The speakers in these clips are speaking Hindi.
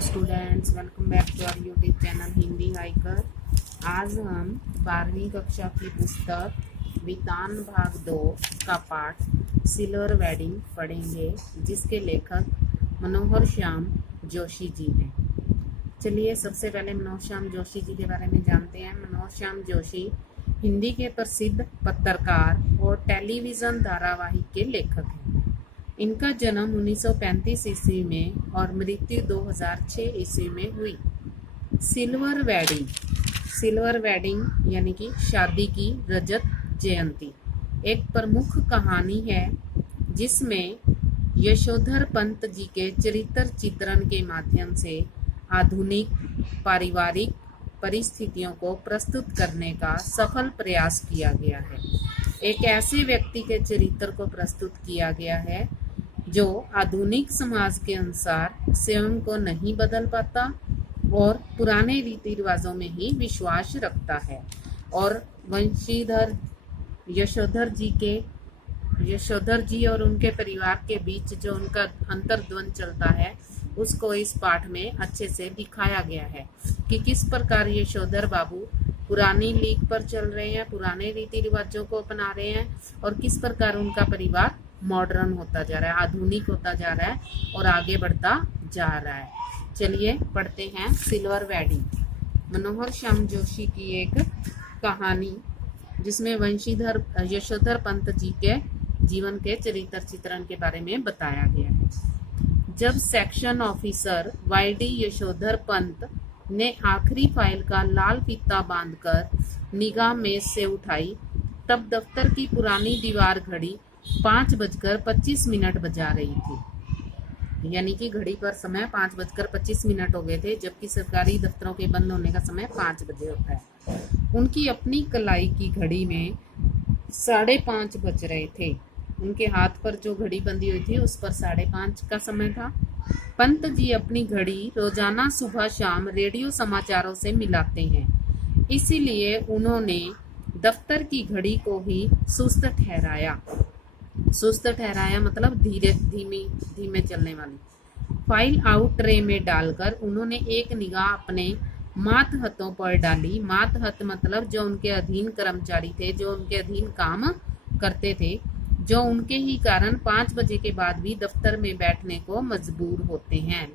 Students, welcome back to our YouTube channel Hindi hiker. आज हम 12वीं कक्षा की पुस्तक वितान भाग 2 का पाठ सिल्वर वेडिंग पढ़ेंगे, जिसके लेखक मनोहर श्याम जोशी जी हैं। चलिए सबसे पहले मनोहर श्याम जोशी जी के बारे में जानते हैं। मनोहर श्याम जोशी हिंदी के प्रसिद्ध पत्रकार और टेलीविज़न धारावाहिक के लेखक हैं। इनका जन्म 1935 ईस्वी में और मृत्यु 2006 ईस्वी में हुई। सिल्वर वेडिंग यानी कि शादी की रजत जयंती एक प्रमुख कहानी है, जिसमें यशोधर पंत जी के चरित्र चित्रण के माध्यम से आधुनिक पारिवारिक परिस्थितियों को प्रस्तुत करने का सफल प्रयास किया गया है। एक ऐसे व्यक्ति के चरित्र को प्रस्तुत किया गया है जो आधुनिक समाज के अनुसार स्वयं को नहीं बदल पाता और पुराने रीति रिवाजों में ही विश्वास रखता है, और वंशीधर यशोधर जी और उनके परिवार के बीच जो उनका अंतर्द्वंद चलता है, उसको इस पाठ में अच्छे से दिखाया गया है कि किस प्रकार यशोधर बाबू पुरानी लीक पर चल रहे हैं, पुराने रीति रिवाजों को अपना रहे हैं, और किस प्रकार उनका परिवार मॉडर्न होता जा रहा है, आधुनिक होता जा रहा है और आगे बढ़ता जा रहा है। चलिए पढ़ते हैं सिल्वर वेडिंग, मनोहर श्याम जोशी की एक कहानी, जिसमें वंशीधर यशोधर पंत जी के जीवन के चरित्र चित्रण के बारे में बताया गया है। जब सेक्शन ऑफिसर वाईडी यशोधर पंत ने आखिरी फाइल का लाल फीता बांधकर निगाह मेज से उठाई, तब दफ्तर की पुरानी दीवार घड़ी 5:25 बजा रही थी। यानी कि घड़ी पर समय 5:25 हो गए थे, जबकि सरकारी दफ्तरों के बंद होने का समय 5 बजे होता है। उनकी अपनी कलाई की घड़ी में 5:30 बज रहे थे। उनके हाथ पर जो घड़ी बंधी हुई थी, उस पर 5:30 का समय था। पंत जी अपनी घड़ी रोजाना सुबह शाम रेडियो समाचारों से मिलाते हैं, इसीलिए उन्होंने दफ्तर की घड़ी को ही सुस्त ठहराया मतलब धीमे चलने वाली। फाइल आउट ट्रे में डालकर उन्होंने एक निगाह अपने मातहतों पर डाली। मातहत मतलब जो उनके अधीन कर्मचारी थे, जो उनके अधीन काम करते थे, जो उनके ही कारण 5 बजे के बाद भी दफ्तर में बैठने को मजबूर होते हैं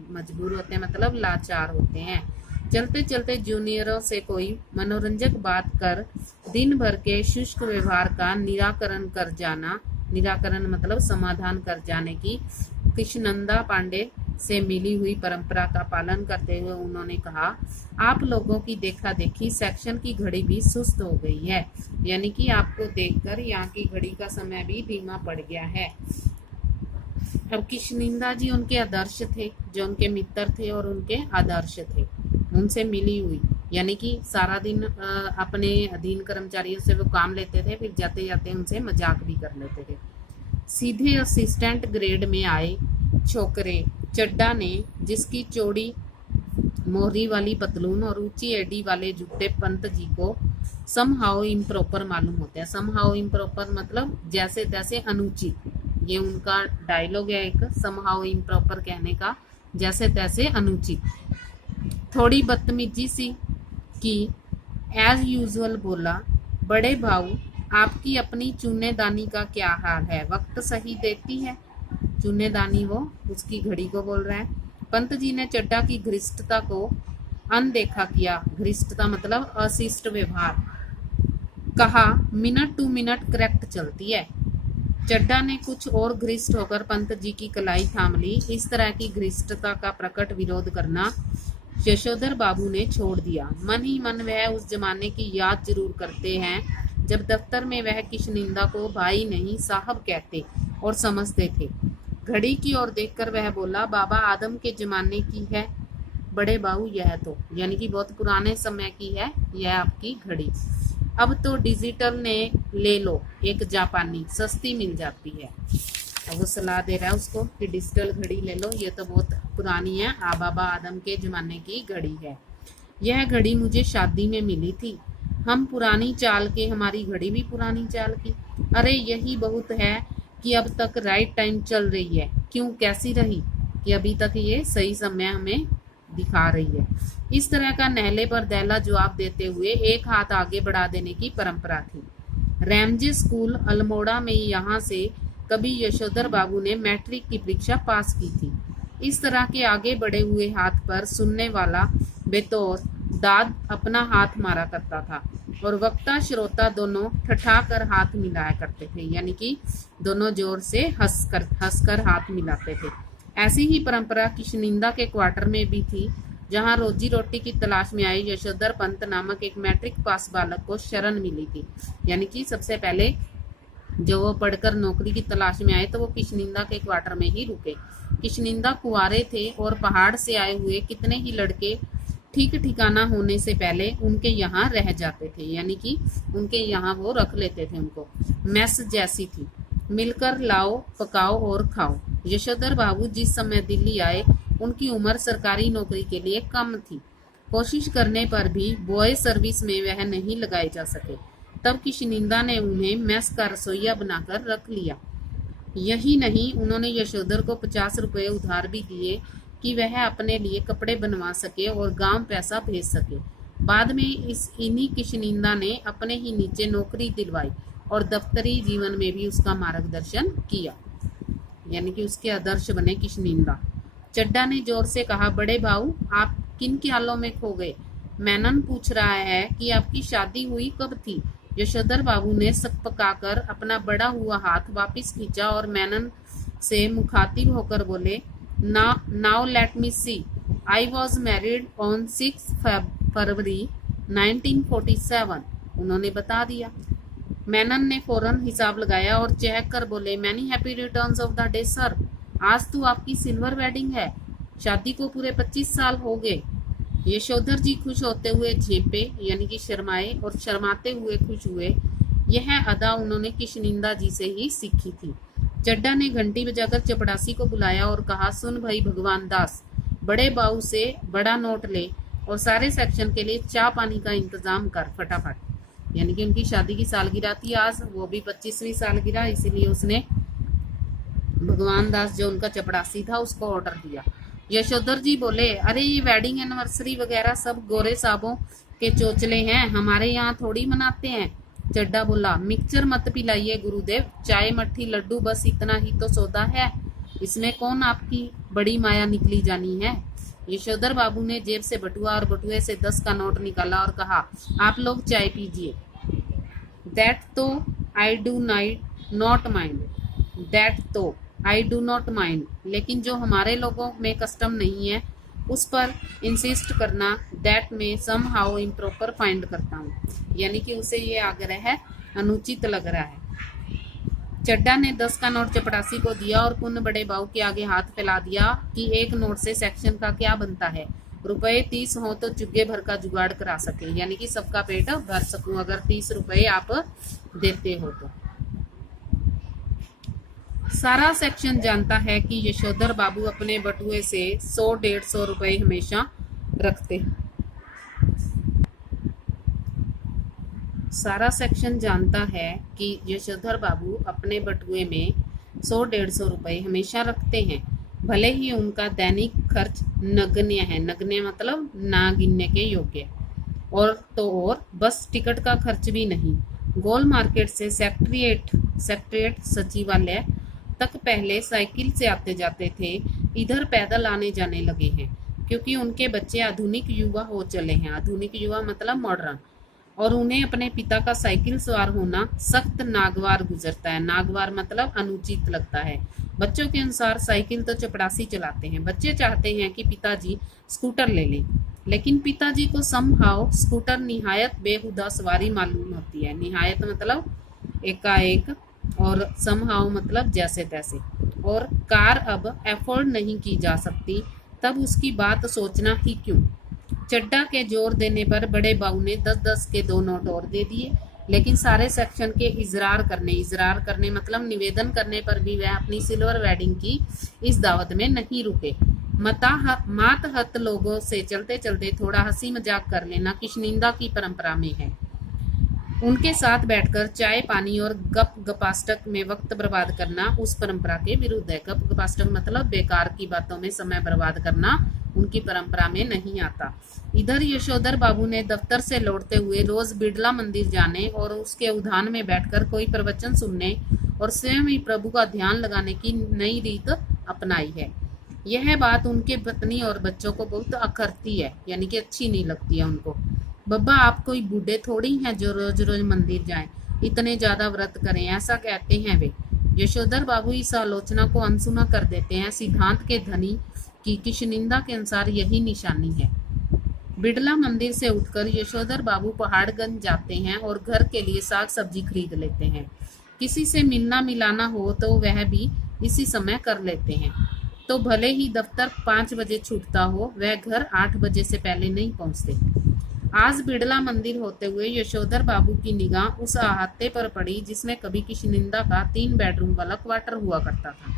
मतलब लाचार होते हैं। चलते चलते जूनियरों से कोई मनोरंजक बात कर दिन भर के शुष्क व्यवहार का निराकरण मतलब समाधान कर जाने की कृष्णनंदा पांडे से मिली हुई परंपरा का पालन करते हुए उन्होंने कहा, आप लोगों की देखा देखी सेक्शन की घड़ी भी सुस्त हो गई है। यानी कि आपको देखकर यहाँ की घड़ी का समय भी धीमा पड़ गया है। अब कृष्णनंदा जी उनके आदर्श थे, जो उनके मित्र थे और उनके आदर्श थे, उनसे मिली हुई। यानी कि सारा दिन अपने अधीन कर्मचारियों से वो काम लेते थे, फिर जाते जाते उनसे मजाक भी कर लेते थे। सीधे असिस्टेंट ग्रेड में आए छोकरे चड्डा ने, जिसकी चौड़ी मोहरी वाली पतलून और ऊंची एडी वाले जूते पंत जी को समहाउ इम्प्रॉपर मालूम होते हैं। समहाउ इम्प्रॉपर मतलब जैसे तैसे अनुचित, ये उनका डायलॉग है एक, समहाउ इम्प्रॉपर कहने का, जैसे तैसे अनुचित। थोड़ी बदतमीजी सी की, एज यूजुअल बोला, बड़े भाऊ आपकी अपनी चूनेदानी का क्या हाल है, वक्त सही देती है? चूनेदानी वो उसकी घड़ी को बोल रहा है। पंत जी ने चड्डा की घृष्टता को अनदेखा किया। घृष्टता मतलब अशिष्ट व्यवहार। कहा, मिनट टू मिनट करेक्ट चलती है। चड्डा ने कुछ और घृष्ट होकर पंत जी की कलाई थाम ली। इस तरह की घृष्टता का प्रकट विरोध करना यशोधर बाबू ने छोड़ दिया। मन ही मन वह उस जमाने की याद जरूर करते हैं जब दफ्तर में वह कृष्णनंदा को भाई नहीं साहब कहते और समझते थे। घड़ी की ओर देखकर वह बोला, बाबा आदम के जमाने की है बड़े बाबू यह तो, यानी कि बहुत पुराने समय की है यह आपकी घड़ी। अब तो डिजिटल ने ले लो, एक जापानी सस्ती मिल जाती है। अब वो सलाह दे रहा है उसको कि डिजिटल घड़ी ले लो, ये तो बहुत पुरानी है, बाबा आदम के जमाने की घड़ी है। यह घड़ी मुझे शादी में मिली थी। हम पुरानी चाल के, हमारी घड़ी भी पुरानी चाल की। अरे यही बहुत है कि अब तक राइट टाइम चल रही है। क्यों, कैसी रही कि अभी तक ये सही समय हमें दिखा रही है। इस तरह का नहले पर दहला जवाब देते हुए एक हाथ आगे बढ़ा देने की परंपरा थी। रैमजे स्कूल अल्मोड़ा में यहाँ से कभी यशोधर बाबू ने मैट्रिक की परीक्षा पास की थी। इस तरह के आगे बढ़े हुए हाथ पर सुनने वाला बेतौर दाद अपना हाथ मारा करता था और वक्ता श्रोता दोनों ठठा कर हाथ मिलाया करते थे, यानी कि दोनों जोर से हंसकर हाथ मिलाते थे। ऐसी ही परंपरा किशनिंदा के क्वार्टर में भी थी, जहां रोजी रोटी की तलाश में आई यशोधर पंत नामक एक मैट्रिक पास बालक को शरण मिली थी। यानी कि सबसे पहले जो वो पढ़कर नौकरी की तलाश में आए तो वो किशनिंदा के क्वार्टर में ही रुके। किशनिंदा कुंवारे थे और पहाड़ से आए हुए कितने ही लड़के ठीक ठिकाना होने से पहले उनके यहाँ रह जाते थे, यानी कि उनके यहाँ वो रख लेते थे। उनको मैस जैसी थी, मिलकर लाओ पकाओ और खाओ। यशोधर बाबू जिस समय दिल्ली आए उनकी उम्र सरकारी नौकरी के लिए कम थी। कोशिश करने पर भी बॉय सर्विस में वह नहीं लगाए जा सके। तब किशनिंदा ने उन्हें मैस का रसोइया बनाकर रख लिया। यही नहीं, उन्होंने यशोधर को 50 रुपये उधार भी दिए कि वह अपने लिए कपड़े बनवा सके और गांव पैसा भेज सके। बाद में इन्हीं किशनिंदा ने अपने ही नीचे नौकरी दिलवाई और दफ्तरी जीवन में भी उसका मार्गदर्शन किया, यानी कि उसके आदर्श बने किशनिंदा। चड्डा ने जोर से कहा, बड़े भाऊ आप किन ख्यालों में खो गए? मेनन पूछ रहा है कि आपकी शादी हुई कब थी? यशोधर बाबू ने सकपकाकर अपना बड़ा हुआ हाथ वापस खींचा और मेनन से मुखातिब होकर बोले, now let me see, I was married on 6 February 1947। उन्होंने बता दिया। मेनन ने फौरन हिसाब लगाया और चहक कर बोले, many happy returns of the day sir. आज तो आपकी सिल्वर वेडिंग है, शादी को पूरे 25 साल हो गए। यशोधर जी खुश होते हुए झेपे, यानी कि शर्माए, और शर्माते हुए खुश हुए। यह अदा उन्होंने किशनिंदा जी से ही सीखी थी। चड्डा ने घंटी बजाकर चपड़ासी को बुलाया और कहा, सुन भाई भगवान दास, बड़े बाऊ से बड़ा नोट ले और सारे सेक्शन के लिए चाय पानी का इंतजाम कर फटाफट। यानी कि उनकी शादी की सालगिरह थी आज, वो भी 25वीं सालगिरह, इसीलिए उसने भगवान दास जो उनका चपड़ासी था उसको ऑर्डर दिया। यशोधर जी बोले, अरे ये वेडिंग एनिवर्सरी वगैरह सब गोरे साहबों के चोचले हैं, हमारे यहाँ थोड़ी मनाते हैं। चड्डा बोला, मिक्सचर मत पिलाइए गुरुदेव, चाय मट्ठी लड्डू बस इतना ही तो सौदा है, इसमें कौन आपकी बड़ी माया निकली जानी है। यशोधर बाबू ने जेब से बटुआ और बटुए से 10 का नोट निकाला और कहा, आप लोग चाय पीजिए। दैट तो I do not mind, that तो आई डू नॉट माइंड, लेकिन जो हमारे लोगों में कस्टम नहीं है उस पर इंसिस्ट करना दैट में सम हाउ इम्प्रॉपर फाइंड करता हूँ, यानी कि उसे ये आग्रह अनुचित लग रहा है। चड्डा ने 10 का नोट चपड़ासी को दिया और पुनः बड़े बाऊ के आगे हाथ फैला दिया कि एक नोट से सेक्शन का क्या बनता है, रुपए 30 हो तो चुग्गे भर का जुगाड़ करा सके, यानी कि सबका पेट भर सकूं अगर 30 रुपए आप देते हो तो। सारा सेक्शन जानता है कि यशोधर बाबू अपने बटुए से 100-150 रुपए हमेशा रखते हैं। सारा सेक्शन जानता है कि यशोधर बाबू अपने बटुए में 100-150 रुपए हमेशा रखते हैं, भले ही उनका दैनिक खर्च नगण्य है, नगण्य मतलब ना गिनने के योग्य, और बस टिकट का खर्च भी नहीं। गोल मार्केट से सेक्रेटरिएट सचिवालय तक पहले साइकिल से आते जाते थे, इधर पैदल आने जाने लगे हैं, क्योंकि उनके बच्चे आधुनिक युवा हो चले हैं। आधुनिक युवा मतलब मॉडर्न, और उन्हें अपने पिता का साइकिल सवार होना सख्त नागवार गुजरता है। नागवार मतलब अनुचित लगता है। बच्चों के अनुसार साइकिल तो चपड़ासी चलाते हैं, बच्चे चाहते हैं कि पिताजी स्कूटर ले लें, लेकिन पिताजी को समहाउ स्कूटर निहायत बेहुदा सवारी मालूम होती है। निहायत मतलब एकाएक, और समहाउ मतलब जैसे तैसे, और कार अब अफोर्ड नहीं की जा सकती, तब उसकी बात सोचना ही क्यों। चड्डा के जोर देने पर बड़े बाऊ ने 10-10 के 2 नोट और दे दिए, लेकिन सारे सेक्शन के इजरार करने मतलब निवेदन करने पर भी वह अपनी सिल्वर वेडिंग की इस दावत में नहीं रुके। मातहत लोगों से चलते चलते थोड़ा हंसी मजाक कर लेना किशनिंदा की परंपरा में है। उनके साथ बैठकर चाय पानी और गप गपाष्टक में वक्त बर्बाद करना उस परंपरा के विरुद्ध है। गप गपाष्टक मतलब बेकार की बातों में समय बर्बाद करना उनकी परंपरा में नहीं आता। इधर यशोधर बाबू ने दफ्तर से लौटते हुए रोज बिड़ला मंदिर जाने और उसके उद्यान में बैठकर कोई प्रवचन सुनने और स्वयं ही प्रभु का ध्यान लगाने की नई रीत अपनाई है। यह बात उनके पत्नी और बच्चों को बहुत अखरती है, यानी कि अच्छी नहीं लगती है उनको। बब्बा, आप कोई बूढ़े थोड़ी हैं जो रोज रोज मंदिर जाएं, इतने ज्यादा व्रत करें, ऐसा कहते हैं वे। यशोधर बाबू इस आलोचना को अनसुना कर देते हैं। सिद्धांत के धनी की किशनिंदा के अनुसार यही निशानी है। बिड़ला मंदिर से उठकर यशोधर बाबू पहाड़गंज जाते हैं और घर के लिए साग सब्जी खरीद लेते हैं। किसी से मिलना मिलाना हो तो वह भी इसी समय कर लेते हैं। तो भले ही दफ्तर 5 बजे छूटता हो, वह घर 8 बजे से पहले नहीं पहुंचते। आज बिड़ला मंदिर होते हुए यशोधर बाबू की निगाह उस अहाते पर पड़ी जिसमें कभी किशनिंदा का 3 बेडरूम वाला क्वार्टर हुआ करता था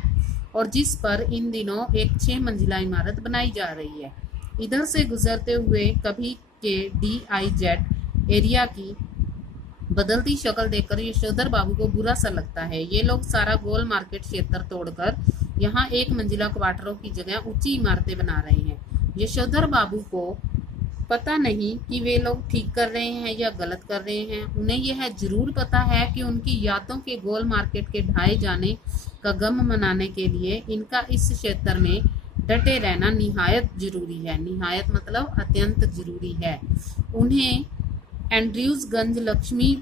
और जिस पर इन दिनों एक 6 मंजिला इमारत बनाई जा रही है। इधर से गुजरते हुए कभी के DIZ एरिया की बदलती शक्ल देखकर यशोधर बाबू को बुरा सा लगता है। ये लोग सारा गोल मार्केट क्षेत्र तोड़कर यहाँ 1 मंजिला क्वार्टरों की जगह ऊंची इमारतें बना रहे हैं। यशोधर बाबू को पता नहीं कि वे लोग ठीक कर रहे हैं या गलत कर रहे हैं। उन्हें यह जरूर पता है कि उनकी यादों के गोल मार्केट के ढाए जाने का गम मनाने के लिए इनका इस क्षेत्र में डटे रहना निहायत जरूरी है। निहायत मतलब अत्यंत जरूरी है। उन्हें एंड्रयूजगंज, लक्ष्मी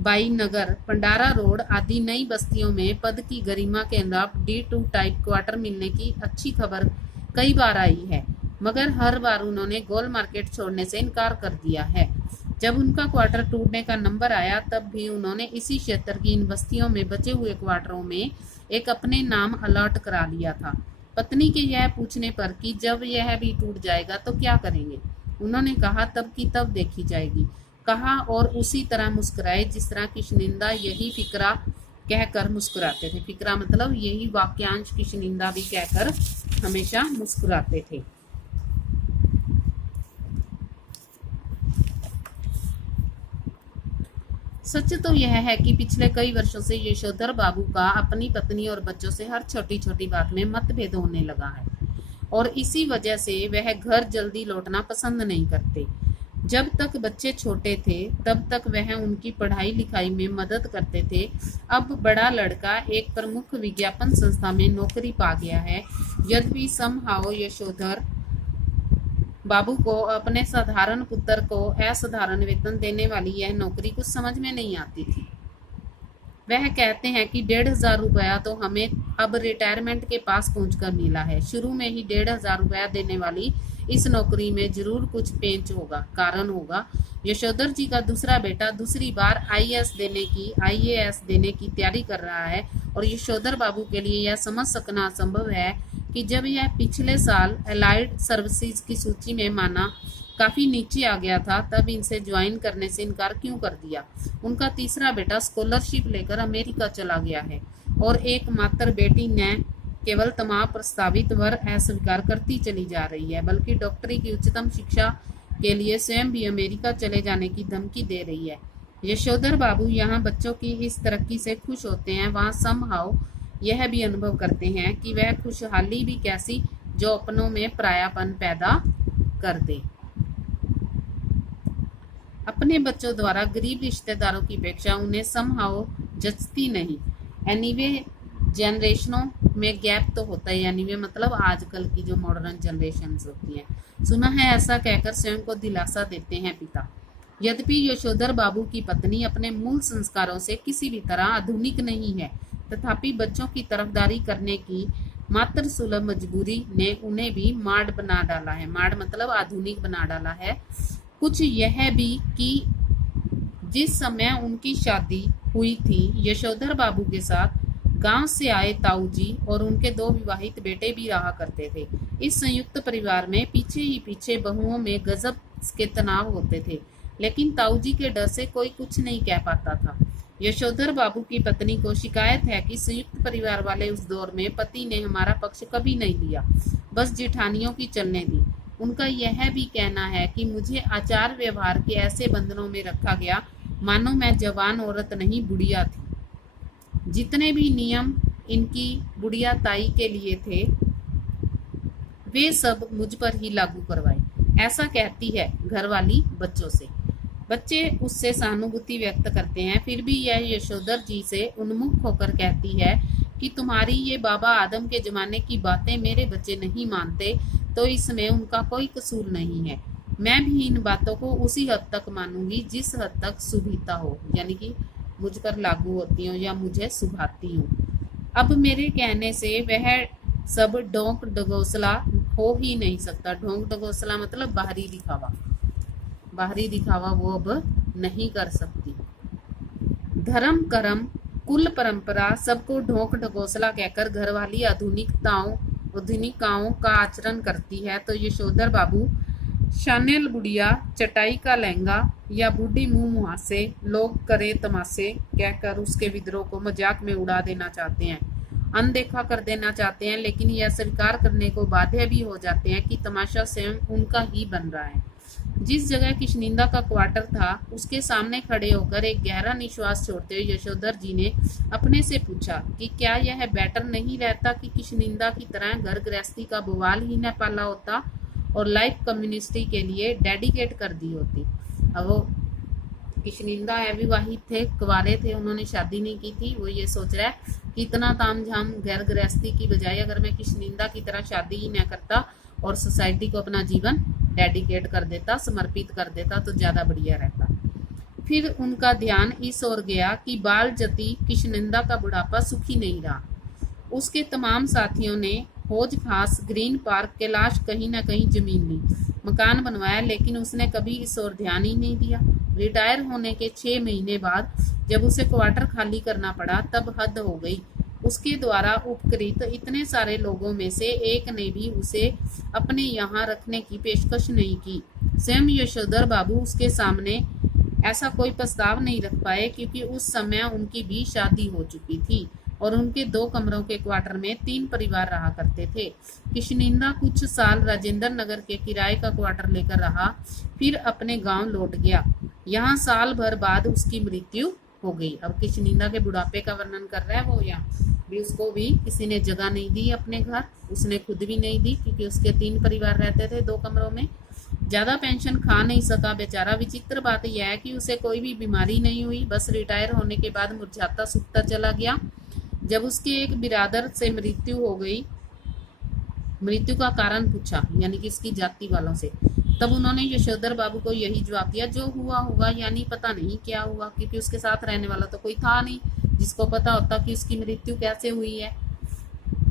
बाई नगर, पंडारा रोड आदि नई बस्तियों में पद की गरिमा के खिलाफ D2 टाइप क्वार्टर मिलने की अच्छी खबर कई बार आई है, मगर हर बार उन्होंने गोल मार्केट छोड़ने से इनकार कर दिया है। जब उनका क्वार्टर टूटने का नंबर आया तब भी उन्होंने इसी क्षेत्र की इन बस्तियों में बचे हुए क्वार्टरों में एक अपने नाम अलॉट करा लिया था। पत्नी के यह पूछने पर कि जब यह भी टूट जाएगा तो क्या करेंगे, उन्होंने कहा तब की तब देखी जाएगी, कहा और उसी तरह मुस्कुराए जिस तरह किशनिंदा यही फिक्रा कहकर मुस्कुराते थे। फिक्रा मतलब यही वाक्यांश किशनिंदा भी कहकर हमेशा मुस्कुराते थे। सच तो यह है कि पिछले कई वर्षों से यशोधर बाबू का अपनी पत्नी और बच्चों से हर छोटी छोटी बात में मतभेद होने लगा है और इसी वजह से वह घर जल्दी लौटना पसंद नहीं करते। जब तक बच्चे छोटे थे तब तक वह उनकी पढ़ाई लिखाई में मदद करते थे। अब बड़ा लड़का एक प्रमुख विज्ञापन संस्था में नौकरी पा गया है। यद्यपि समहाउ यशोधर बाबू को अपने साधारण पुत्र को असाधारण वेतन देने वाली यह नौकरी कुछ समझ में नहीं आती थी। वह कहते हैं कि 1,500 रुपया तो हमें अब रिटायरमेंट के पास पहुंचकर मिला है। शुरू में ही 1,500 रुपया देने वाली इस नौकरी में जरूर कुछ पेंच होगा, कारण होगा। यशोधर जी का दूसरा बेटा दूसरी बार IAS देने की तैयारी कर रहा है और यशोधर बाबू के लिए यह समझ सकना असंभव है कि जब यह पिछले साल अलाइड सर्विसेज की सूची में माना काफी नीचे आ गया था तब इनसे ज्वाइन करने से इनकार क्यों कर दिया। उनका तीसरा बेटा स्कॉलरशिप लेकर अमेरिका चला गया है और एकमात्र बेटी ने केवल तमाम प्रस्तावित वर अस्वीकार करती चली जा रही है, बल्कि डॉक्टरी की उच्चतम शिक्षा के लिए स्वयं भी अमेरिका चले जाने की धमकी दे रही है। यशोधर बाबू यहाँ बच्चों की इस तरक्की से खुश होते हैं, वहाँ समहाउ यह भी अनुभव करते हैं कि वह खुशहाली भी कैसी जो अपनों में परायापन पैदा कर दे। अपने बच्चों द्वारा गरीब रिश्तेदारों की अपेक्षा उन्हें समहाउ जचती नहीं। एनीवे जनरेशनों में गैप तो होता है, एनीवे मतलब आजकल की जो मॉडर्न जनरेशन होती है। सुना है ऐसा कहकर स्वयं को दिलासा देते हैं पिता। यद्यपि यशोधर बाबू की पत्नी अपने मूल संस्कारों से किसी भी तरह आधुनिक नहीं है, तथापि बच्चों की तरफदारी करने की मात्र सुलभ मजबूरी ने उन्हें भी माड़ बना डाला है। माड़ मतलब आधुनिक बना डाला है। कुछ यह भी कि जिस समय उनकी शादी हुई थी यशोधर बाबू के साथ गांव से आए ताऊ जी और उनके 2 विवाहित बेटे भी रहा करते थे। इस संयुक्त परिवार में पीछे ही पीछे बहुओं में गजब के तनाव होते थे, लेकिन ताऊ जी के डर से कोई कुछ नहीं कह पाता था। यशोधर बाबू की पत्नी को शिकायत है कि संयुक्त परिवार वाले उस दौर में पति ने हमारा पक्ष कभी नहीं लिया, बस जेठानियों की चलने दी। उनका यह भी कहना है कि मुझे आचार व्यवहार के ऐसे बंधनों में रखा गया मानो मैं जवान औरत नहीं बुढ़िया थी। जितने भी नियम इनकी बुढ़िया ताई के लिए थे वे सब मुझ पर ही लागू करवाए, ऐसा कहती है घरवाली बच्चों से। बच्चे उससे सहानुभूति व्यक्त करते हैं, फिर भी यह यशोधर जी से उन्मुख होकर कहती है कि तुम्हारी ये बाबा आदम के जमाने की बातें मेरे बच्चे नहीं मानते तो इसमें उनका कोई कसूर नहीं है। मैं भी इन बातों को उसी हद तक मानूंगी जिस हद तक सुभीता हो, यानी कि मुझ पर लागू होती हो या मुझे सुभाती हो। अब मेरे कहने से वह सब ढोंक ढगोसला हो ही नहीं सकता। ढोंक ढगोसला मतलब बाहरी दिखावा, बाहरी दिखावा वो अब नहीं कर सकती। धर्म कर्म कुल परंपरा सबको ढोंक ढगोसला कहकर घरवाली आधुनिकाओं का आचरण करती है, तो यशोधर बाबू शानेल बुढ़िया, चटाई का लहंगा या बूढ़ी मुंह मुहासे, लोग करे तमाशे कहकर उसके विद्रोह को मजाक में उड़ा देना चाहते हैं, अनदेखा कर देना चाहते हैं, लेकिन यह स्वीकार करने को बाध्य भी हो जाते हैं कि तमाशा स्वयं उनका ही बन रहा है। जिस जगह किशनिंदा का क्वार्टर था उसके सामने खड़े होकर एक गहरा निश्वास छोड़ते हुए यशोधर जी ने अपने से पूछा कि क्या यह बेटर नहीं रहता कि किशनिंदा की तरह घर गृहस्थी का बवाल ही न पाला होता और लाइफ कम्युनिस्टी के लिए डेडिकेट कर दी होती। अब वो किशनिंदा अविवाहित थे, कुंवारे थे, उन्होंने शादी नहीं की थी। वो ये सोच रहा है कि इतना तामझाम घर गृहस्थी की बजाय अगर मैं किशनिंदा की तरह शादी ही न करता और सोसाइटी को अपना जीवन डेडिकेट कर देता, समर्पित कर देता तो ज़्यादा बढ़िया रहता। फिर उनका ध्यान इस ओर गया कि बाल जती किशनिंदा का बुढ़ापा सुखी नहीं रहा। उसके तमाम साथियों ने हौज खास, ग्रीन पार्क, कैलाश कहीं ना कहीं जमीन ली, मकान बनवाया, लेकिन उसने कभी इस ओर ध्यान ही नहीं दिया। रिटायर होने के 6 महीने बाद जब उसे क्वार्टर खाली करना पड़ा तब हद हो गई। उसके द्वारा उपकृत इतने सारे लोगों में से एक ने भी उसे अपने यहाँ रखने की पेशकश नहीं की। स्वयं यशोधर बाबू उसके सामने ऐसा कोई प्रस्ताव नहीं रख पाए, क्योंकि उस समय उनकी भी शादी हो चुकी थी और उनके 2 कमरों के क्वार्टर में 3 परिवार रहा करते थे। किशनिंदा कुछ साल राजेंद्र नगर के किराए का क्वार्टर लेकर रहा, फिर अपने गांव लौट गया। यहाँ साल भर बाद उसकी मृत्यु हो गई। अब किशनिंदा के बुढ़ापे का वर्णन कर रहा है वो। यहाँ भी उसको भी किसी ने जगह नहीं दी अपने घर, उसने खुद भी नहीं दी, क्योंकि उसके 3 परिवार रहते थे 2 कमरों में। ज़्यादा पेंशन खा नहीं सका बेचारा। विचित्र बात यह है कि उसे कोई भी बीमारी नहीं हुई, बस रिटायर होने के बाद मुरझाता सूखता चला गया। जब उसके एक बिरादर से मृत्यु हो गई, मृत्यु का कारण पूछा, यानी कि इसकी जाति वालों से, तब उन्होंने यशोधर बाबू को यही जवाब दिया, जो हुआ होगा, यानी पता नहीं क्या हुआ, क्योंकि उसके साथ रहने वाला तो कोई था नहीं जिसको पता होता कि उसकी मृत्यु कैसे हुई है।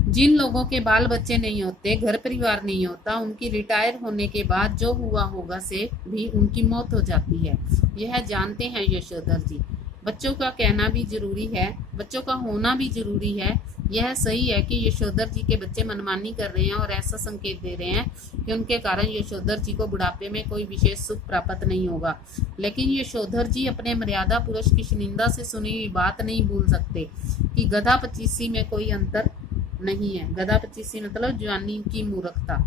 जिन लोगों के बाल बच्चे नहीं होते, घर परिवार नहीं होता, उनकी रिटायर होने के बाद जो हुआ होगा से भी उनकी मौत हो जाती है। यह जानते हैं यशोधर जी। बच्चों का कहना भी जरूरी है, बच्चों का होना भी जरूरी है। यह सही है कि यशोधर जी के बच्चे मनमानी कर रहे हैं और ऐसा संकेत दे रहे हैं कि उनके कारण यशोधर जी को बुढ़ापे में कोई विशेष सुख प्राप्त नहीं होगा, लेकिन यशोधर जी अपने मर्यादा पुरुष किशनिंदा से सुनी हुई बात नहीं भूल सकते कि गधा पचीसी में कोई अंतर नहीं है। गधा पचीसी मतलब जवानी की मूर्खता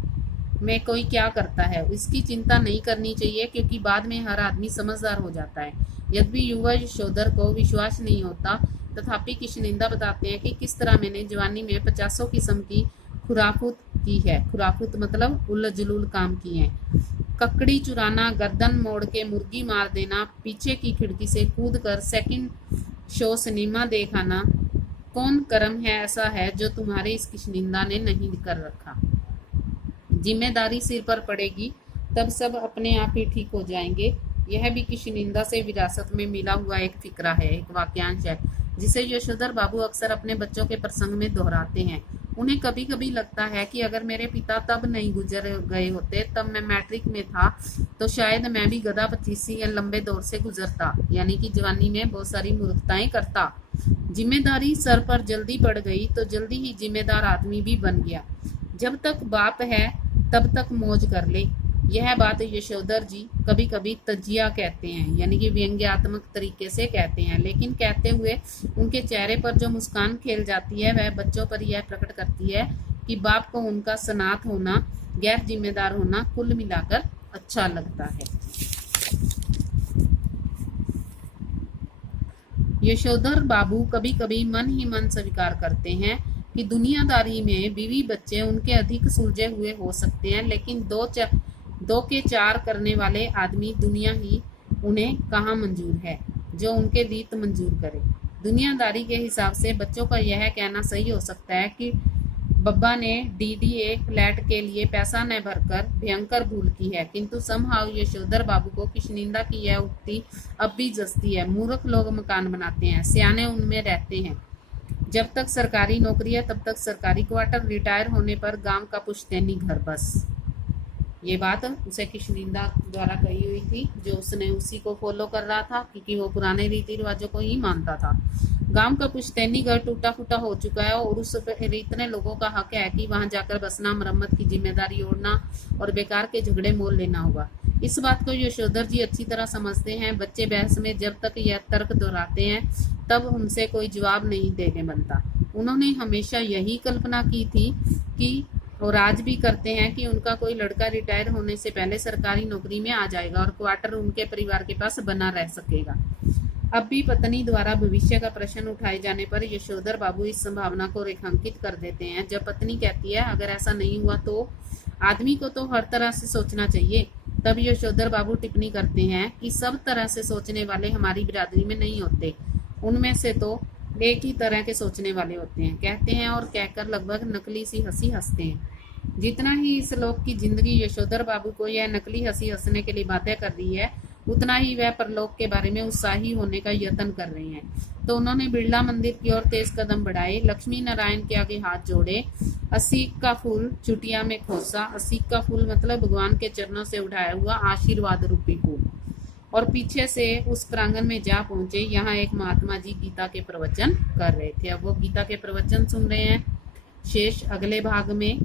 में कोई क्या करता है, इसकी चिंता नहीं करनी चाहिए, क्योंकि बाद में हर आदमी समझदार हो जाता है। यद्यपि युवा यशोधर को विश्वास नहीं होता, तथापि किशनिंदा बताते हैं कि किस तरह मैंने जवानी में 50 किस्म की खुराफुत की है। खुराफुत मतलब उल्ल जुलूल काम किए हैं। ककड़ी चुराना, गर्दन मोड़ के मुर्गी मार देना, पीछे की खिड़की से कूद कर सेकंड शो सिनेमा देखाना। कौन कर्म है ऐसा है जो तुम्हारे इस किशनिंदा ने नहीं कर रखा। जिम्मेदारी सिर पर पड़ेगी तब सब अपने आप ही ठीक हो जाएंगे। यह भी किशनिंदा से विरासत में मिला हुआ एक फिक्रा है, एक वाक्यांश है, जिसे यशोधर बाबू अक्सर अपने बच्चों के प्रसंग में दोहराते हैं। उन्हें कभी कभी लगता है कि अगर मेरे पिता तब नहीं गुजर गए होते, तब मैं मैट्रिक में था, तो शायद मैं भी गधा पचीसी या लंबे दौर से गुजरता, यानी कि जवानी में बहुत सारी मूर्खताएं करता। जिम्मेदारी सर पर जल्दी पड़ गई तो जल्दी ही जिम्मेदार आदमी भी बन गया। जब तक बाप है तब तक मौज कर ले। यह बात यशोधर जी कभी कभी तजिया कहते हैं, यानी कि व्यंग्यात्मक तरीके से कहते हैं, लेकिन कहते हुए उनके चेहरे पर जो मुस्कान खेल जाती है वह बच्चों पर यह प्रकट करती है कि बाप को उनका सनात होना, गैर जिम्मेदार होना कुल मिलाकर अच्छा लगता है। यशोधर बाबू कभी कभी मन ही मन स्वीकार करते हैं कि दुनियादारी में बीवी बच्चे उनके अधिक सुलझे हुए हो सकते हैं, लेकिन दो के चार करने वाले आदमी दुनिया ही उन्हें कहाँ मंजूर है जो उनके रीत मंजूर करे। दुनियादारी के हिसाब से बच्चों का यह कहना सही हो सकता है कि बब्बा ने डीडीए फ्लैट के लिए पैसा न भरकर भयंकर भूल की है, किंतु समहाउ यशोधर बाबू को किशनिंदा की यह उक्ति अब भी जचती है। मूर्ख लोग मकान बनाते हैं, सियाने उनमें रहते हैं। जब तक सरकारी नौकरी है तब तक सरकारी क्वार्टर, रिटायर होने पर गांव का पुश्तैनी घर बस। ये बात उसे किशनिंदा द्वारा कही हुई थी, जो उसने उसी को फॉलो कर रहा था क्योंकि वो पुराने रीति रिवाजों को ही मानता था। गांव का पुश्तैनी घर टूटा फूटा हो चुका है और उस पर इतने लोगों का हक है कि वहां जाकर बसना, मरम्मत की जिम्मेदारी ओढ़ना और बेकार के झगड़े मोल लेना होगा। इस बात को यशोधर जी अच्छी तरह समझते हैं। बच्चे बहस में जब तक यह तर्क दोहराते हैं तब उनसे कोई जवाब नहीं देने बनता। उन्होंने हमेशा यही कल्पना की थी कि और आज भी करते हैं कि उनका कोई लड़का रिटायर होने से पहले सरकारी नौकरी में आ जाएगा और क्वार्टर उनके परिवार के पास बना रह सकेगा। अब भी पत्नी द्वारा भविष्य का प्रश्न उठाए जाने पर यशोधर बाबू इस संभावना को रेखांकित कर देते हैं। जब पत्नी कहती है अगर ऐसा नहीं हुआ तो आदमी को तो हर तरह से सोचना चाहिए, तब यशोधर बाबू टिप्पणी करते हैं कि सब तरह से सोचने वाले हमारी बिरादरी में नहीं होते, उनमें से तो एक ही तरह के सोचने वाले होते हैं। कहते हैं और कहकर लगभग नकली सी हंसी हंसते हैं। जितना ही इस लोक की जिंदगी यशोधर बाबू को यह नकली हंसी हंसने के लिए बाध्य कर रही है, उतना ही वह परलोक के बारे में उत्साही होने का यत्न कर रहे हैं। तो उन्होंने बिरला मंदिर की ओर तेज कदम बढ़ाए, लक्ष्मी नारायण के आगे हाथ जोड़े, 80 का फूल चुटिया में खोसा। 80 का फूल मतलब भगवान के चरणों से उठाया हुआ आशीर्वाद रूपी फूल। और पीछे से उस प्रांगण में जा पहुंचे। यहाँ एक महात्मा जी गीता के प्रवचन कर रहे थे। अब वो गीता के प्रवचन सुन रहे हैं। शेष अगले भाग में।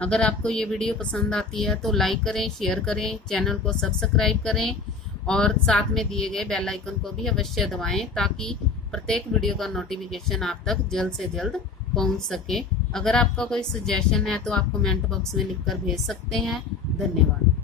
अगर आपको ये वीडियो पसंद आती है तो लाइक करें, शेयर करें, चैनल को सब्सक्राइब करें और साथ में दिए गए बेल आइकन को भी अवश्य दबाएं ताकि प्रत्येक वीडियो का नोटिफिकेशन आप तक जल्द से जल्द पहुंच सके। अगर आपका कोई सजेशन है तो आप कमेंट बॉक्स में लिखकर भेज सकते हैं। धन्यवाद।